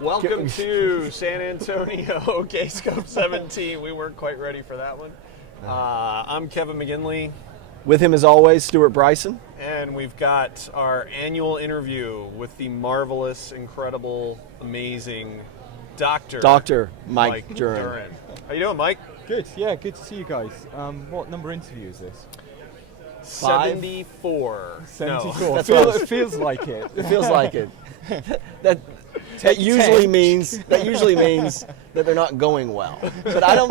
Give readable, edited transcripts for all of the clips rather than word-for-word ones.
Welcome to San Antonio K-Scope 17. We weren't quite ready for that one. I'm Kevin McGinley. With him, as always, Stewart Bryson. And we've got our annual interview with the marvelous, incredible, amazing Dr. Mike Durran. How you doing, Mike? Good, yeah, good to see you guys. What number interview is this? 74. 74. No. It feels like it. It feels like it. That usually means that they're not going well. But I don't.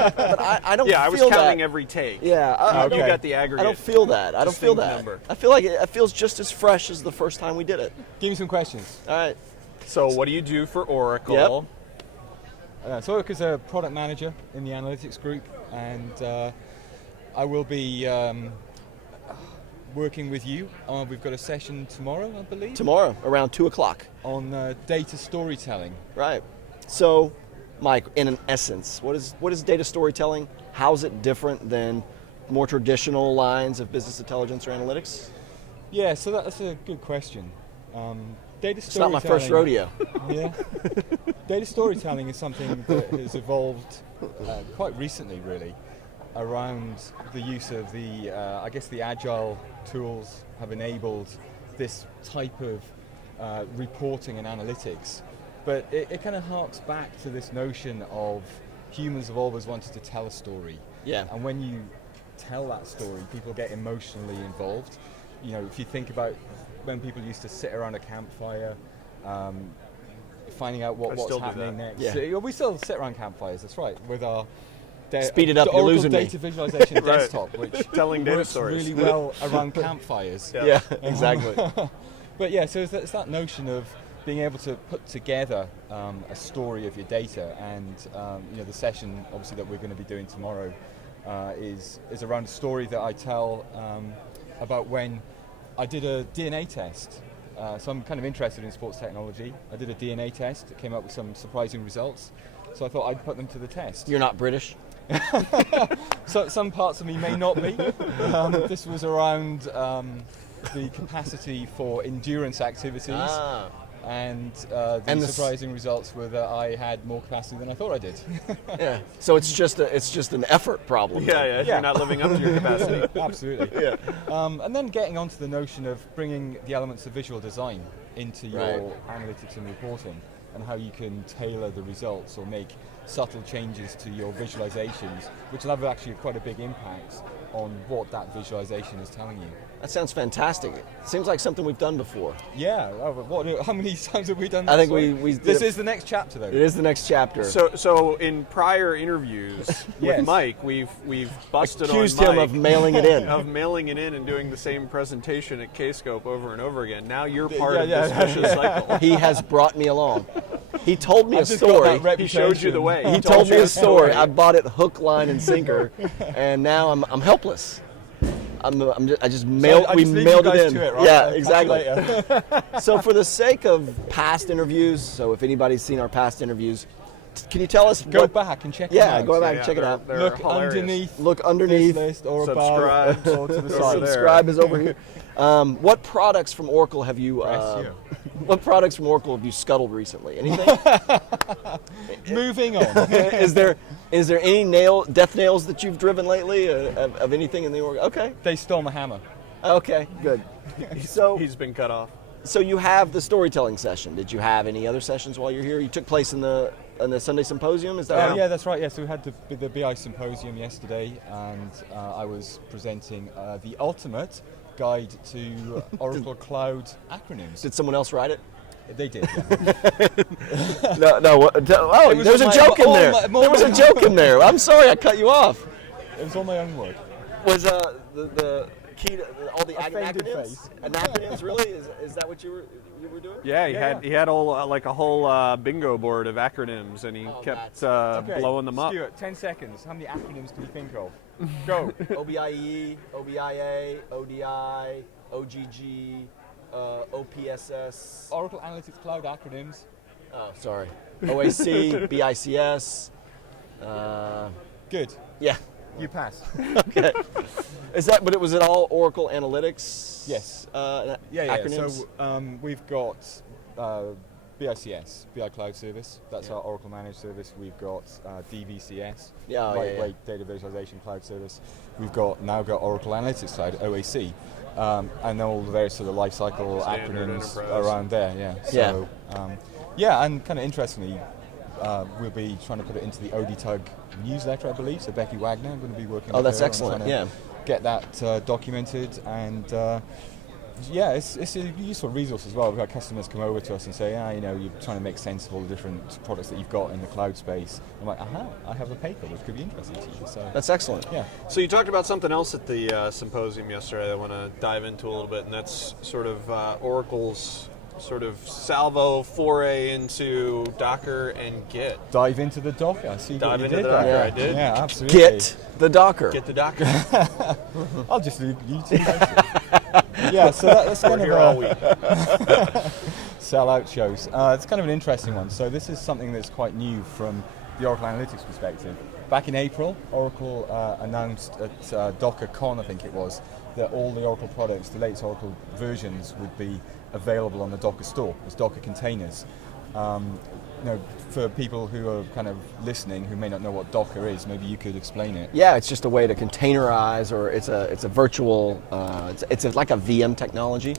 Yeah, I was feel counting that. every take. Yeah, You got the aggregate. I don't feel that. I don't feel that. Number. I feel like it feels just as fresh as the first time we did it. Give me some questions. All right. So, what do you do for Oracle? Yep. So Oracle is a product manager in the analytics group, and I will be working with you. We've got a session tomorrow, I believe. Tomorrow, around 2 o'clock. On data storytelling. Right. So, Mike, in an essence, what is data storytelling? How's it different than more traditional lines of business intelligence or analytics? Yeah, so that's a good question. Data storytelling. It's not my first rodeo. Yeah. Data storytelling is something that has evolved quite recently, really, around the use of the agile tools have enabled this type of reporting and analytics. But it kind of harks back to this notion of humans have always wanted to tell a story. Yeah. And when you tell that story, people get emotionally involved. You know, if you think about when people used to sit around a campfire, finding out what's happening next. Yeah. We still sit around campfires, that's right, with our Speed it up, you're losing me. data visualization Right. desktop, which Telling data works stories. really well around campfires. Yeah, exactly. But yeah, so it's that notion of being able to put together a story of your data, and the session obviously that we're going to be doing tomorrow is around a story that I tell about when I did a DNA test. So I'm kind of interested in sports technology. I did a DNA test. It came up with some surprising results. So I thought I'd put them to the test. You're not British? So some parts of me may not be. This was around the capacity for endurance activities. And the surprising results were that I had more capacity than I thought I did. Yeah. So it's just an effort problem. Yeah. You're not living up to your capacity. Absolutely. Yeah. And then getting onto the notion of bringing the elements of visual design into your analytics and reporting, and how you can tailor the results or make subtle changes to your visualizations, which will have actually quite a big impact on what that visualization is telling you. That sounds fantastic. It seems like something we've done before. Yeah. How many times have we done that? I think we This is the next chapter, though. It is the next chapter. So in prior interviews with Mike, we've busted accused on Mike him of mailing it in. of mailing it in and doing the same presentation at K-Scope over and over again. Now you're part of this vicious cycle. He has brought me along. He told me a story. He showed you the way. He told me a story. I bought it hook, line, and sinker, and now I'm helpless. We mailed it in. Right? Yeah, exactly. So for the sake of past interviews, so if anybody's seen our past interviews, can you tell us? Go back and check it out. Yeah, go back and check it out. Look hilarious. underneath this list or Subscribe. above or to the side. Subscribe is over here. What products from Oracle have you? What products from Oracle have you scuttled recently? Anything? Moving on. Is there any death nails that you've driven lately of anything in the Oracle? Okay. They stole my hammer. Okay, good. So He's been cut off. So you have the storytelling session. Did you have any other sessions while you're here? You took place in the Sunday Symposium, is that right? Yeah, that's right. Yeah, so we had the BI Symposium yesterday, and I was presenting the ultimate guide to Oracle Cloud acronyms. Did someone else write it? They did, yeah. No. There was a joke in there. There was a joke in there. I'm sorry I cut you off. It was all my own work. Was the key to all the Offended acronyms? face. Acronyms, really? Is that what you were doing? Yeah, he had a whole bingo board of acronyms, and he kept blowing them up. Stuart, 10 seconds. How many acronyms can you think of? Go. OBIE, OBIA, ODI, OGG, OPSS. Oracle Analytics Cloud acronyms. Oh, sorry. OAC, BICS. Good. Yeah. You pass. Okay. But was it all Oracle Analytics? Yes. Acronyms? So we've got BICS, BI Cloud Service. That's our Oracle Managed Service. We've got DVCS, Lightweight Data Visualization Cloud Service. We've now got Oracle Analytics Cloud, OAC, and then all the various sort of lifecycle acronyms around there. Yeah. So and kind of interestingly, we'll be trying to put it into the ODTUG newsletter, I believe. So Becky Wagner, I'm going to be working. Oh, that's her excellent. On trying to get that documented, and it's a useful resource as well. We've had customers come over to us and say, you're trying to make sense of all the different products that you've got in the cloud space. I'm like, I have a paper which could be interesting to you. So that's excellent. Yeah. So you talked about something else at the symposium yesterday I want to dive into a little bit, and that's sort of Oracle's sort of salvo foray into Docker and Git. Dive into the Docker. I see. Dive what into you the did Docker. there. I did. Yeah, absolutely. Get the Docker. Get the Docker. I'll just leave you two. Yeah, so that's kind We're of here all week. sell-out shows. It's kind of an interesting one. So this is something that's quite new from the Oracle Analytics perspective. Back in April, Oracle announced at DockerCon, I think it was, that all the Oracle products, the latest Oracle versions, would be available on the Docker store as Docker containers. For people who are kind of listening who may not know what Docker is, maybe you could explain it. Yeah, it's just a way to containerize, or it's a virtual. It's like a VM technology,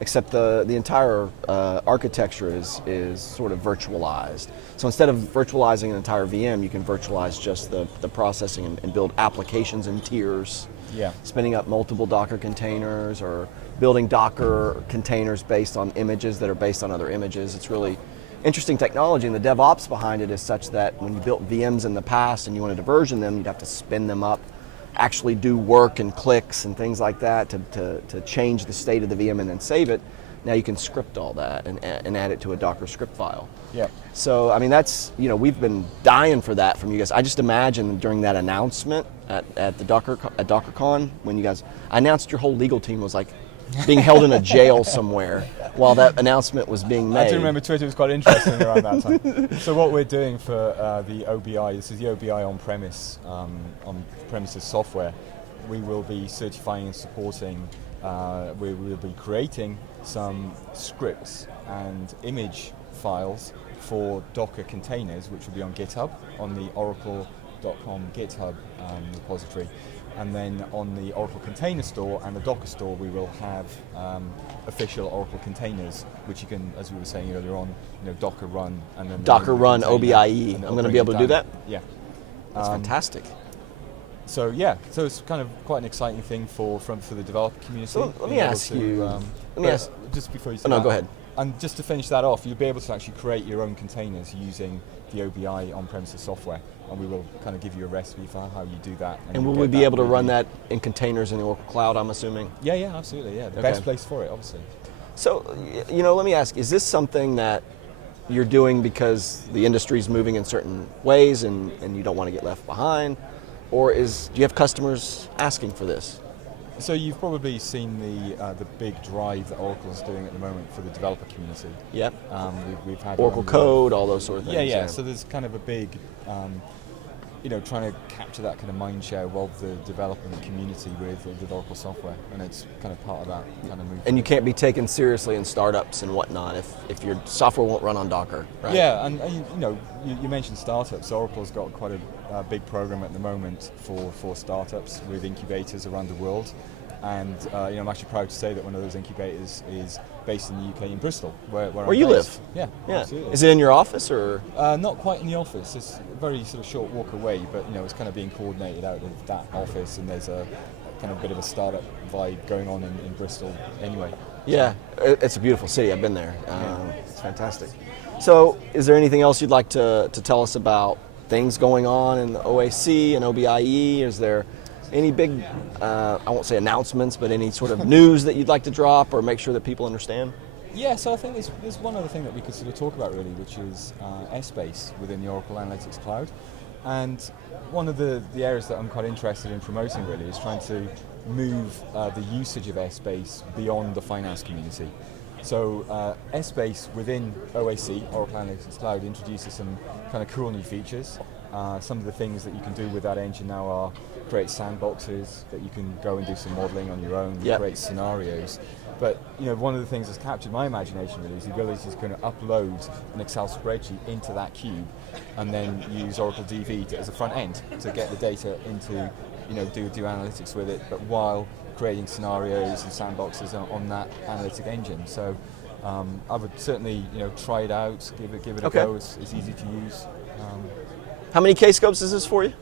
except the entire architecture is sort of virtualized. So instead of virtualizing an entire VM, you can virtualize just the processing and build applications in tiers. Yeah. Spinning up multiple Docker containers or building Docker containers based on images that are based on other images. It's really interesting technology, and the DevOps behind it is such that when you built VMs in the past and you wanted to version them, you'd have to spin them up, actually do work and clicks and things like that to change the state of the VM and then save it. Now you can script all that and add it to a Docker script file. Yeah. So I mean, that's, we've been dying for that from you guys. I just imagine during that announcement at DockerCon, when you guys announced, your whole legal team was like being held in a jail somewhere while that announcement was being made. I do remember Twitter was quite interesting around that time. So what we're doing for the OBI, this is the OBI on-premises software. We will be certifying and supporting, we will be creating some scripts and image files for Docker containers, which will be on GitHub, on the oracle.com GitHub repository. And then on the Oracle Container Store and the Docker Store, we will have official Oracle containers, which you can, as we were saying earlier on, Docker run and then Docker run OBIE. I'm going to be able to do that? Yeah. That's fantastic. So it's kind of quite an exciting thing for the developer community. So let me ask you. Just before you say no, that, go ahead. And just to finish that off, you'll be able to actually create your own containers using the OBI on-premises software, and we will kind of give you a recipe for how you do that. And will we be able to run that in containers in the Oracle Cloud, I'm assuming? Yeah, absolutely. Yeah, the best place for it, obviously. So, let me ask, is this something that you're doing because the industry's moving in certain ways and you don't want to get left behind? Or do you have customers asking for this? So you've probably seen the big drive that Oracle is doing at the moment for the developer community. Yep. We've had Oracle Code, all those sort of things. Yeah. So there's kind of a big, trying to capture that kind of mind share of the development community with Oracle software, and it's kind of part of that kind of move. And you can't be taken seriously in startups and whatnot if your software won't run on Docker, right? Yeah, and you mentioned startups. Oracle's got quite a big program at the moment for startups with incubators around the world. And I'm actually proud to say that one of those incubators is based in the UK, in Bristol, where you live. Yeah. Absolutely. Is it in your office or? Not quite in the office. It's a very sort of short walk away, but it's kind of being coordinated out of that office, and there's a kind of bit of a startup vibe going on in Bristol anyway. Yeah, it's a beautiful city. I've been there. It's fantastic. So, is there anything else you'd like to tell us about things going on in the OAC and OBIE? Is there any big, I won't say announcements, but any sort of news that you'd like to drop or make sure that people understand? Yeah, so I think there's one other thing that we could sort of talk about really, which is Essbase within the Oracle Analytics Cloud. And one of the areas that I'm quite interested in promoting really is trying to move the usage of Essbase beyond the finance community. So Essbase within OAC, Oracle Analytics Cloud, introduces some kind of cool new features. Some of the things that you can do with that engine now are create sandboxes that you can go and do some modeling on your own, create scenarios. But one of the things that's captured my imagination really is the ability to kind of upload an Excel spreadsheet into that cube, and then use Oracle DV as a front end to get the data into, do analytics with it, but while creating scenarios and sandboxes on that analytic engine. So I would certainly try it out, give it a go. It's easy to use. How many K-scopes is this for you?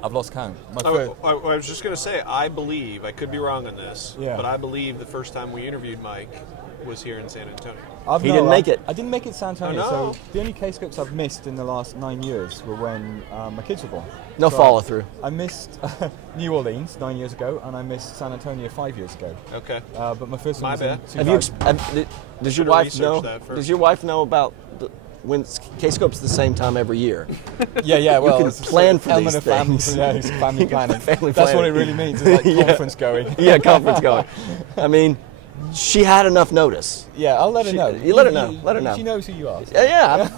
I've lost count. I was just going to say, I believe, I could be wrong on this, Yeah. but I believe the first time we interviewed Mike was here in San Antonio. He didn't make it. I didn't make it San Antonio, Oh, no. so the only K-scopes I've missed in the last 9 years were when my kids were born. No So follow through. I missed New Orleans 9 years ago, and I missed San Antonio 5 years ago. Okay. But my first one My was bad. in Have you? 2000. Does your Should've wife researched know? that first. Does your wife know about when K-scope's the same time every year? Yeah. Well, can it's plan for element these of family, things. yeah, it's family planning. Family That's what planning. it really means. It's like conference going. Yeah, conference going. I mean, she had enough notice. Yeah, I'll let her know. You let her know. Let her know. She knows who you are. Yeah.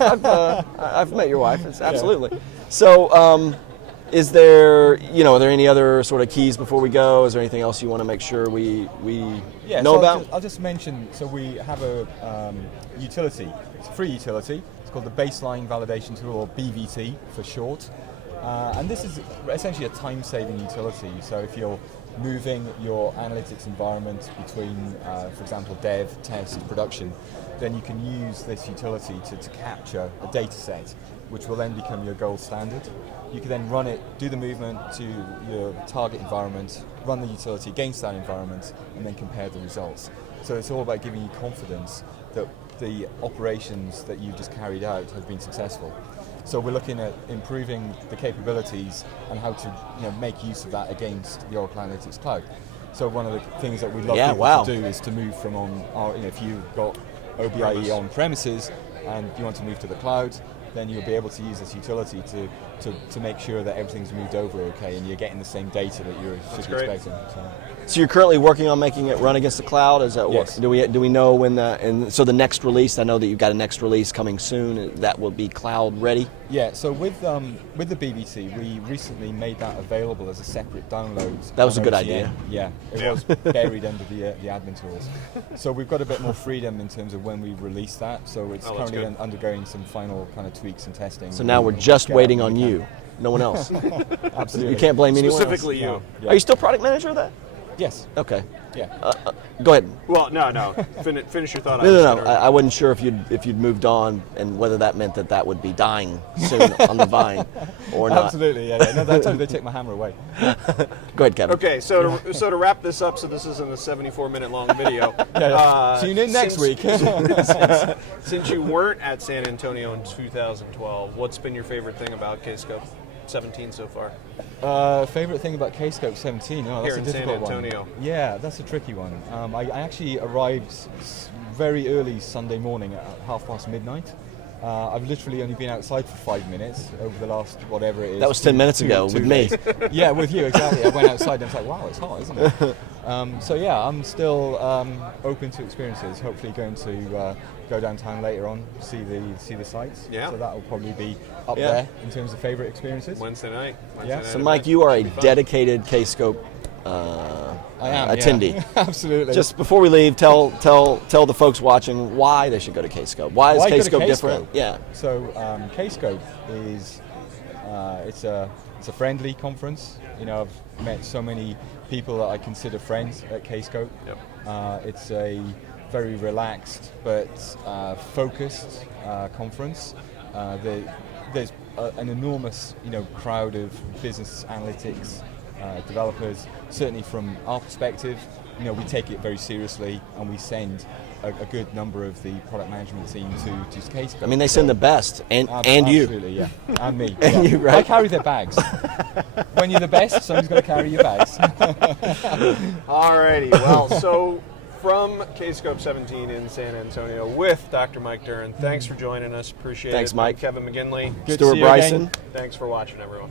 I've met your wife. It's absolutely. So, is there, are there any other sort of keys before we go? Is there anything else you want to make sure we know about? I'll just mention, so we have a utility. It's a free utility. It's called the Baseline Validation Tool, or BVT for short. And this is essentially a time-saving utility. So if you're moving your analytics environment between, for example, dev, test, production, then you can use this utility to capture a data set, which will then become your gold standard. You can then run it, do the movement to your target environment, run the utility against that environment, and then compare the results. So it's all about giving you confidence that the operations that you've just carried out have been successful. So we're looking at improving the capabilities and how to make use of that against the Oracle Analytics Cloud. So one of the things that we'd love people to do is to move from if you've got OBIE on premises and you want to move to the cloud, then you'll be able to use this utility to make sure that everything's moved over okay and you're getting the same data that you're expecting. So you're currently working on making it run against the cloud. Is that Yes. do we know when so the next release? I know that you've got a next release coming soon. That will be cloud ready. Yeah. So with the BBT, we recently made that available as a separate download. That was on a good OTN. idea. Yeah. It was buried under the admin tools. So we've got a bit more freedom in terms of when we release that. So it's currently undergoing some final kind of tweaks and testing. So now we're just waiting on you. No one else. Absolutely. You can't blame anyone else. Specifically you. No. Yeah. Are you still product manager of that? Yes. Okay. Yeah. Go ahead. Well, no. Finish your thought. No. I wasn't sure if you'd moved on and whether that meant that would be dying soon on the vine or not. Absolutely. Yeah. No, that time they take my hammer away. Go ahead, Kevin. Okay, so to wrap this up, so this isn't a 74-minute long video. Tune in next week. Since you weren't at San Antonio in 2012, what's been your favorite thing about Kscope 17 so far? Favorite thing about Kscope 17? Oh, Here that's a in difficult San Antonio. one. Yeah, that's a tricky one. I actually arrived very early Sunday morning at midnight. I've literally only been outside for 5 minutes over the last whatever it is. That was 10 minutes ago with me. Yeah, with you, exactly. I went outside and I was like, wow, it's hot, isn't it? So yeah, I'm still open to experiences. Hopefully going to go downtown later on, see the sights. Yeah. So that will probably be up there in terms of favorite experiences. Wednesday night. So Mike, you are a dedicated Kscope attendee. Yeah. Absolutely. Just before we leave, tell the folks watching why they should go to Kscope. Why is Why go to Kscope Kscope? different? Yeah. So Kscope is it's a friendly conference. I've met so many people that I consider friends at Kscope. Yep. It's a very relaxed but focused conference. There's an enormous crowd of business analytics developers. Certainly from our perspective, we take it very seriously and we send a good number of the product management team to Kscope. I mean, they send the best, and you. Absolutely, yeah. And me. And yeah. you, right? I carry their bags. When you're the best, someone's got to carry your bags. Alrighty, well, so from Kscope 17 in San Antonio with Dr. Mike Durran, thanks for joining us. Appreciate it. Thanks, Mike. Kevin McGinley. Good to Stewart see you Bryson. again. Thanks for watching, everyone.